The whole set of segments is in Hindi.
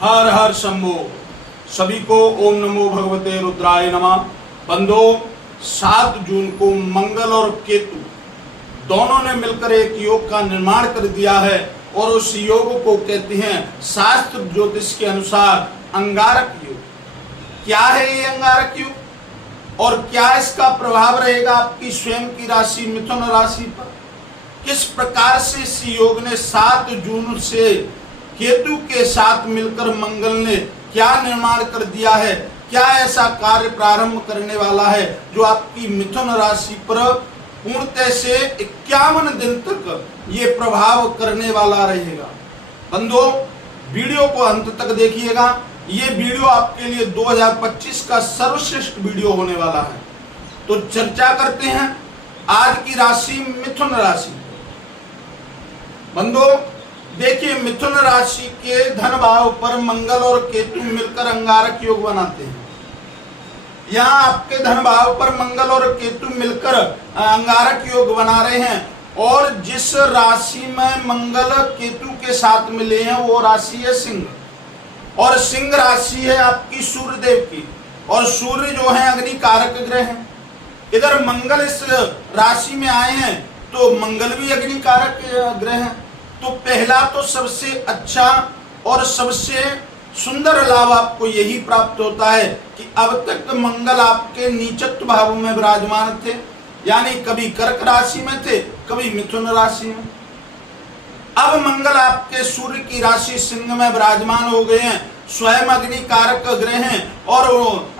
हर हर शंभो। सभी को ओम नमो भगवते रुद्राय नमः। बंधो, 7 जून को मंगल और केतु दोनों ने मिलकर एक योग का निर्माण कर दिया है और उस योग को कहते हैं शास्त्र ज्योतिष के अनुसार अंगारक योग। क्या है ये अंगारक योग और क्या इसका प्रभाव रहेगा आपकी स्वयं की राशि मिथुन राशि पर? किस प्रकार से इस योग ने 7 जून से केतु के साथ मिलकर मंगल ने क्या निर्माण कर दिया है, क्या ऐसा कार्य प्रारंभ करने वाला है जो आपकी मिथुन राशि पर पूर्णतः से 51 दिन तक ये प्रभाव करने वाला रहेगा। बंधुओं, वीडियो को अंत तक देखिएगा। ये वीडियो आपके लिए 2025 का सर्वश्रेष्ठ वीडियो होने वाला है। तो चर्चा करते हैं आज की राशि मिथुन राशि। बंधुओं, देखिए, मिथुन राशि के धन भाव पर मंगल और केतु मिलकर अंगारक योग बनाते हैं। यहाँ आपके धन भाव पर मंगल और केतु मिलकर अंगारक योग बना रहे हैं और जिस राशि में मंगल केतु के साथ मिले हैं वो राशि है सिंह और सिंह राशि है आपकी सूर्य देव की और सूर्य जो है अग्नि कारक ग्रह है। इधर मंगल इस राशि में आए हैं तो मंगल भी अग्नि कारक ग्रह है। तो पहला तो सबसे अच्छा और सबसे सुंदर लाभ आपको यही प्राप्त होता है कि अब तक मंगल आपके नीचत्व भाव में विराजमान थे, यानी कभी कर्क राशि में थे, कभी मिथुन राशि में। अब मंगल आपके सूर्य की राशि सिंह में विराजमान हो गए हैं, स्वयं अग्नि कारक ग्रह हैं और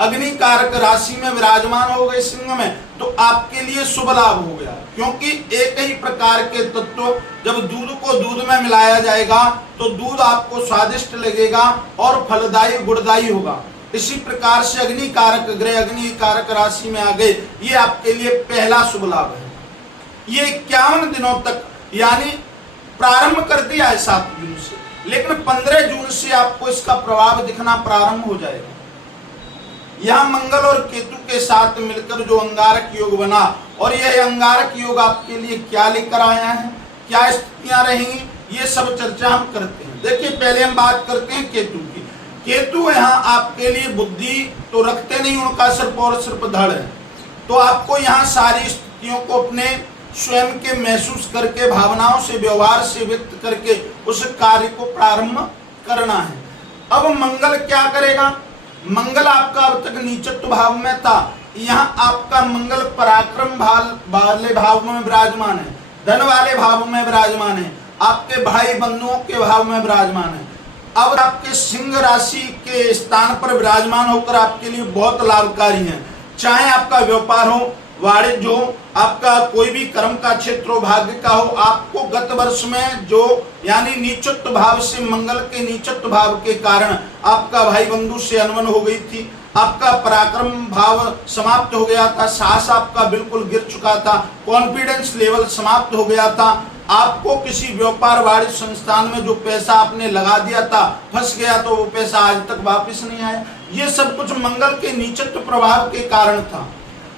अग्नि कारक राशि में विराजमान हो गए सिंह में। तो आपके लिए शुभ लाभ हो गया, क्योंकि एक ही प्रकार के तत्व जब दूध को दूध में मिलाया जाएगा तो दूध आपको स्वादिष्ट लगेगा और फलदायी गुणदायी होगा। इसी प्रकार से अग्नि कारक ग्रह अग्नि कारक राशि में आ गए, ये आपके लिए पहला शुभ लाभ है। ये 51 दिनों तक यानी प्रारंभ कर दिया है 7 जून से, लेकिन 15 जून से आपको इसका प्रभाव दिखना प्रारंभ हो जाएगा। यह मंगल और केतु के साथ मिलकर जो अंगारक योग बना और यह अंगारक योग आपके लिए क्या लेकर आया है, क्या स्थितियां रहेंगी, ये सब चर्चा हम करते हैं। देखिए, पहले हम बात करते हैं केतु की। केतु यहाँ आपके लिए बुद्धि तो रखते नहीं, उनका सिर्फ और सिर्फ धड़ है। तो आपको यहाँ सारी स्थितियों को अपने स्वयं के महसूस करके भावनाओं से व्यवहार से व्यक्त करके उस कार्य को प्रारंभ करना है। अब मंगल क्या करेगा? मंगल आपका अब तक नीचत्व भाव में था, यहाँ आपका मंगल पराक्रम वाले भाव में विराजमान है, धन वाले भाव में विराजमान है, आपके भाई बंधुओं के भाव में विराजमान है। अब आपके सिंह राशि के स्थान पर विराजमान होकर आपके लिए बहुत लाभकारी है। चाहे आपका व्यापार हो, वाणिज्य हो, आपका कोई भी कर्म का क्षेत्र हो, भाग्य का हो, आपको गत वर्ष में जो यानी नीचत्व भाव से मंगल के नीचत्व भाव के कारण आपका भाई बंधु से अनबन हो गई थी, आपका पराक्रम भाव समाप्त हो गया था, साहस आपका बिल्कुल गिर चुका था, कॉन्फिडेंस लेवल समाप्त हो गया था, आपको किसी व्यापार वाणिज्य संस्थान में जो पैसा आपने लगा दिया था फंस गया तो वो पैसा आज तक वापस नहीं आया। ये सब कुछ मंगल के नीचत्व प्रभाव के कारण था।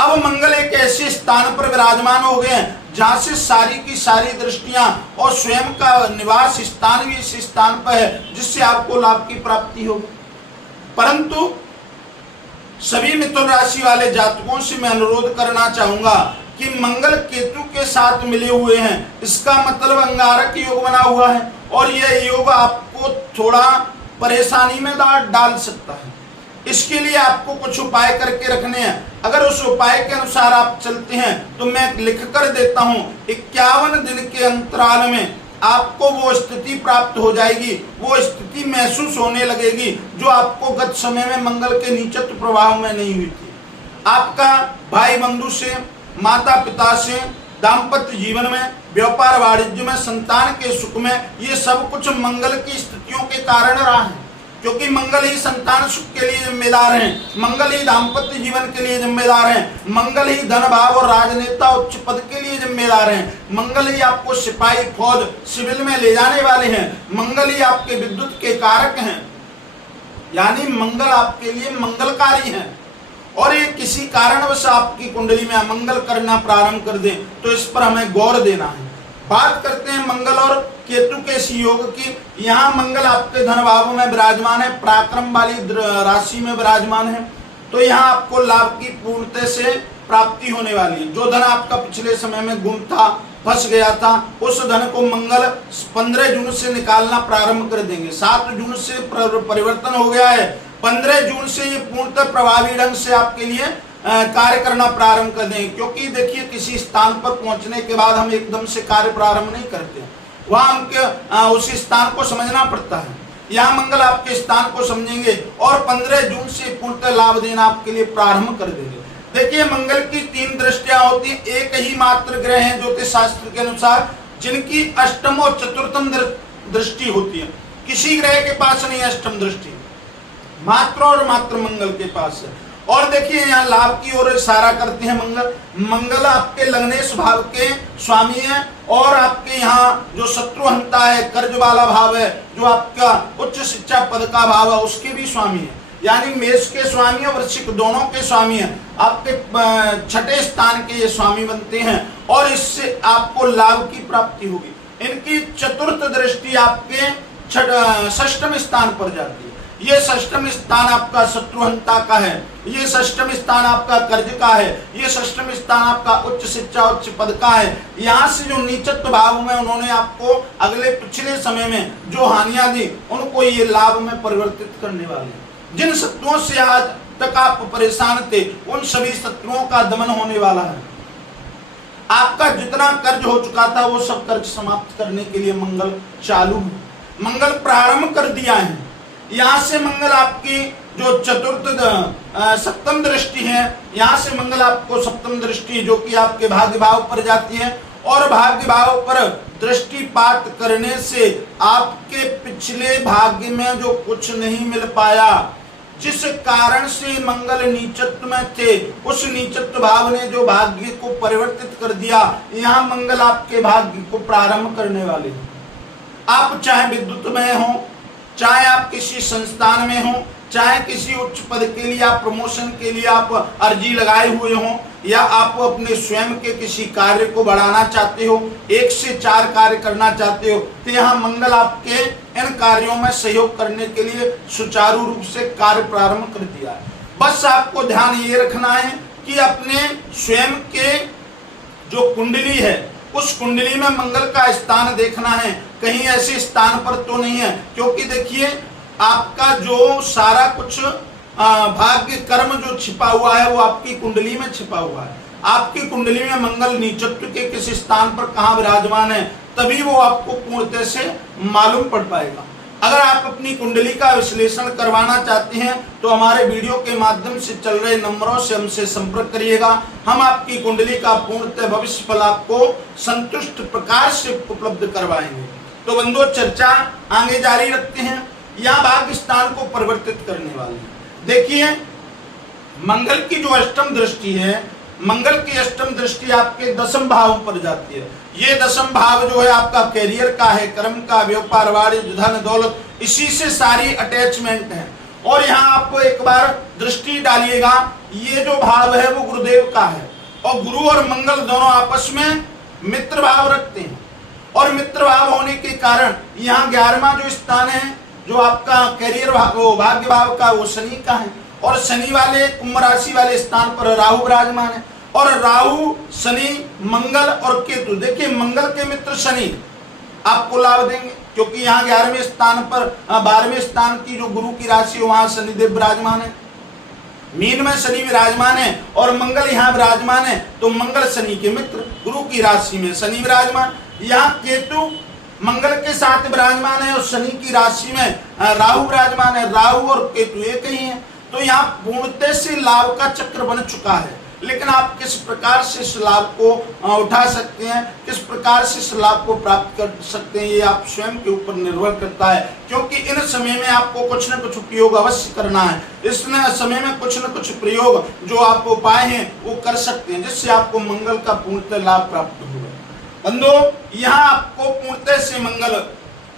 अब मंगल एक ऐसे स्थान पर विराजमान हो गए हैं जहां से सारी की सारी दृष्टियां और स्वयं का निवास स्थान भी इस स्थान पर है, जिससे आपको लाभ की प्राप्ति होगी। परंतु सभी मिथुन राशि वाले जातकों से मैं अनुरोध करना चाहूंगा कि मंगल केतु के साथ मिले हुए हैं, इसका मतलब अंगारक योग बना हुआ है और यह योग आपको थोड़ा परेशानी में डाल सकता है। इसके लिए आपको कुछ उपाय करके रखने हैं। अगर उस उपाय के अनुसार आप चलते हैं तो मैं लिख कर देता हूं 51 दिन के अंतराल में आपको वो स्थिति प्राप्त हो जाएगी, वो स्थिति महसूस होने लगेगी जो आपको गत समय में मंगल के नीचत्व प्रभाव में नहीं हुई थी। आपका भाई बंधु से, माता पिता से, दाम्पत्य जीवन में, व्यापार वाणिज्य में, संतान के सुख में, ये सब कुछ मंगल की स्थितियों के कारण रहा है, क्योंकि मंगल ही संतान सुख के लिए जिम्मेदार हैं, मंगल ही दाम्पत्य जीवन के लिए जिम्मेदार हैं, मंगल ही धन भाव और राजनेता उच्च पद के लिए जिम्मेदार हैं, मंगल ही आपको सिपाही फौज सिविल में ले जाने वाले हैं, मंगल ही आपके विद्युत के कारक हैं, यानी मंगल आपके लिए मंगलकारी है। और ये किसी कारणवश आपकी कुंडली में अमंगल करना प्रारंभ कर दे तो इस पर हमें गौर देना है। बात करते हैं मंगल और केतु के इस योग की, यहाँ मंगल आपके धन भाव में विराजमान है, पराक्रम वाली राशि में विराजमान है, तो यहाँ आपको लाभ की पूर्णतः से प्राप्ति होने वाली है। जो धन आपका पिछले समय में गुम था, फंस गया था, उस धन को मंगल 15 जून से निकालना प्रारंभ कर देंगे। 7 जून से परिवर्तन हो गया है, 15 जून से ये पूर्णतः प्रभावी ढंग से आपके लिए कार्य करना प्रारंभ कर देंगे। क्योंकि देखिए, किसी स्थान पर पहुंचने के बाद हम एकदम से कार्य प्रारंभ नहीं करते, वहां हमके उस स्थान को समझना पड़ता है। यहाँ मंगल आपके स्थान को समझेंगे और 15 जून से पूर्णतः लाभ देना आपके लिए प्रारंभ कर देंगे। देखिए, मंगल की 3 दृष्टियां होती हैं। एक ही मात्र ग्रह है ज्योतिष शास्त्र के अनुसार जिनकी अष्टम और चतुर्थम दृष्टि होती है। किसी ग्रह के पास नहीं अष्टम दृष्टि, मात्र और मात्र मंगल के पास है। और देखिए, यहाँ लाभ की ओर इशारा करते हैं मंगल। मंगल आपके लग्नेश भाव के स्वामी है और आपके यहाँ जो शत्रुहंता है, कर्ज वाला भाव है, जो आपका उच्च शिक्षा पद का भाव है, उसके भी स्वामी है। यानी मेष के स्वामी और वृश्चिक दोनों के स्वामी हैं। आपके 6ठे स्थान के ये स्वामी बनते हैं और इससे आपको लाभ की प्राप्ति होगी। इनकी चतुर्थ दृष्टि आपके 6ष्ठम स्थान पर जाती है। ये 6ष्ठम स्थान आपका शत्रुहंता का है, ये 6ष्ठम स्थान आपका कर्ज का है, ये 6ष्ठम स्थान आपका उच्च शिक्षा उच्च पद का है। यहाँ से जो नीचत्व भाव में उन्होंने आपको अगले पिछले समय में जो हानियां दी, उनको ये लाभ में परिवर्तित करने वाले हैं। जिन शत्रुओं से आज तक आप परेशान थे, उन सभी शत्रुओं का दमन होने वाला है। आपका जितना कर्ज हो चुका था, वो सब कर्ज समाप्त करने के लिए मंगल चालू है। मंगल प्रारंभ कर दिया है। यहाँ से मंगल आपकी जो चतुर्थ सप्तम दृष्टि है, यहाँ से मंगल आपको सप्तम दृष्टि जो कि आपके भाग्य भाव पर जाती है, और भाग्य भाव पर दृष्टिपात करने से आपके पिछले भाग्य में जो कुछ नहीं मिल पाया, जिस कारण से मंगल नीचत्व में थे, उस नीचत्व भाव ने जो भाग्य को परिवर्तित कर दिया, यहाँ मंगल आपके भाग्य को प्रारंभ करने वाले हैं। आप चाहे विद्युत में हो, चाहे आप किसी संस्थान में हो, चाहे किसी उच्च पद के लिए आप प्रमोशन के लिए आप अर्जी लगाए हुए हो, या आप अपने स्वयं के किसी कार्य को बढ़ाना चाहते हो, 1 से 4 कार्य करना चाहते हो, तो यहाँ मंगल आपके इन कार्यों में सहयोग करने के लिए सुचारू रूप से कार्य प्रारंभ कर दिया है। बस आपको ध्यान ये रखना है कि अपने स्वयं के जो कुंडली है, उस कुंडली में मंगल का स्थान देखना है, कहीं ऐसे स्थान पर तो नहीं है। क्योंकि देखिए, आपका जो सारा कुछ भाग्य कर्म जो छिपा हुआ है, वो आपकी कुंडली में छिपा हुआ है। आपकी कुंडली में मंगल नीचत्व के किसी स्थान पर कहाँ विराजमान है, तभी वो आपको पूर्णतः से मालूम पड़ पाएगा। अगर आप अपनी कुंडली का विश्लेषण करवाना चाहते हैं, तो हमारे वीडियो के माध्यम से चल रहे नंबरों से हमसे संपर्क करिएगा। हम आपकी कुंडली का पूर्णतः भविष्य फल आपको संतुष्ट प्रकार से उपलब्ध करवाएंगे। तो बंधुओं, चर्चा आगे जारी रखते हैं। यहाँ भाग्य स्थान को परिवर्तित करने वाले हैं। देखिए, मंगल की जो अष्टम दृष्टि है, मंगल की अष्टम दृष्टि आपके 10वें भाव पर जाती है। ये 10वां भाव जो है आपका कैरियर का है, कर्म का, व्यापार वाणिज्य, धन दौलत, इसी से सारी अटैचमेंट है। और यहाँ आप एक बार दृष्टि डालिएगा, ये जो भाव है वो गुरुदेव का है, और गुरु और मंगल दोनों आपस में मित्र भाव रखते हैं। और मित्र भाव होने के कारण यहाँ 11वां जो स्थान है, जो आपका कैरियर भाव, वो भाग्य भाव का, वो शनि का है। और शनि वाले कुंभ राशि वाले स्थान पर राहु विराजमान है। और राहु, शनि, मंगल और केतु, देखिए मंगल के मित्र शनि आपको लाभ देंगे, क्योंकि यहाँ 11वें स्थान पर 12वें स्थान की जो गुरु की राशि है, वहां शनिदेव विराजमान है। मीन में शनि विराजमान है और मंगल यहाँ विराजमान है, तो मंगल शनि के मित्र, गुरु की राशि में शनि विराजमान। यहाँ केतु मंगल के साथ विराजमान है और शनि की राशि में राहु विराजमान है। राहु और केतु एक ही है। तो यहाँ पूर्णतः से लाभ का चक्र बन चुका है। लेकिन आप किस प्रकार से इस लाभ को उठा सकते हैं, किस प्रकार से इस लाभ को प्राप्त कर सकते हैं, ये आप स्वयं के ऊपर निर्भर करता है। क्योंकि इन समय में आपको कुछ न कुछ उपयोग अवश्य करना है। इस समय में कुछ न कुछ प्रयोग जो आप उपाय हैं वो कर सकते हैं, जिससे आपको मंगल का पूर्णतः लाभ प्राप्त होगा। बंधुओं, यहाँ आपको पूर्णतः से मंगल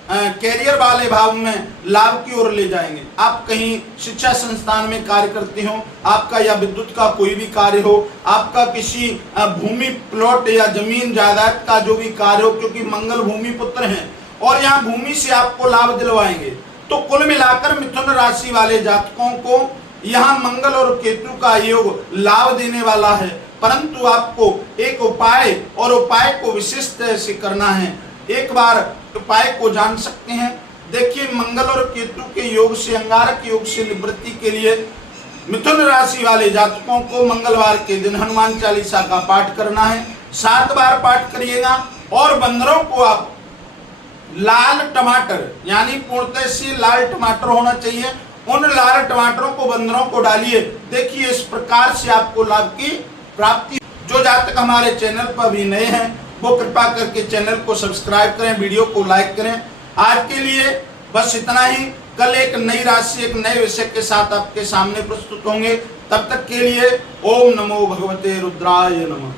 कैरियर वाले भाव में लाभ की ओर ले जाएंगे। आप कहीं शिक्षा संस्थान में कार्य करते हो, आपका या विद्युत का कोई भी कार्य हो, आपका किसी भूमि प्लॉट या जमीन जायदाद का जो भी कार्य हो, क्योंकि मंगल भूमि पुत्र हैं और यहाँ भूमि से आपको लाभ दिलवाएंगे। तो कुल मिलाकर मिथुन राशि वाले जातकों को यहाँ मंगल और केतु का योग लाभ देने वाला है, परंतु आपको एक उपाय और उपाय को विशेष तरह से करना है। एक बार उपाय को जान सकते हैं। देखिए, मंगल और केतु के योग से, अंगारक योग से निवृत्ति के लिए मिथुन राशि वाले जातकों को मंगलवार के दिन हनुमान चालीसा का पाठ करना है। 7 बार पाठ करिएगा और बंदरों को आप लाल टमाटर, यानी पूर्णतः से लाल टमाटर होना चाहिए, उन लाल टमाटरों को बंदरों को डालिए। देखिए, इस प्रकार से आपको लाभ की प्राप्ति। जो जातक हमारे चैनल पर भी नए हैं वो कृपा करके चैनल को सब्सक्राइब करें, वीडियो को लाइक करें। आज के लिए बस इतना ही। कल एक नई राशि, एक नए विषय के साथ आपके सामने प्रस्तुत होंगे। तब तक के लिए ओम नमो भगवते रुद्राय नमः।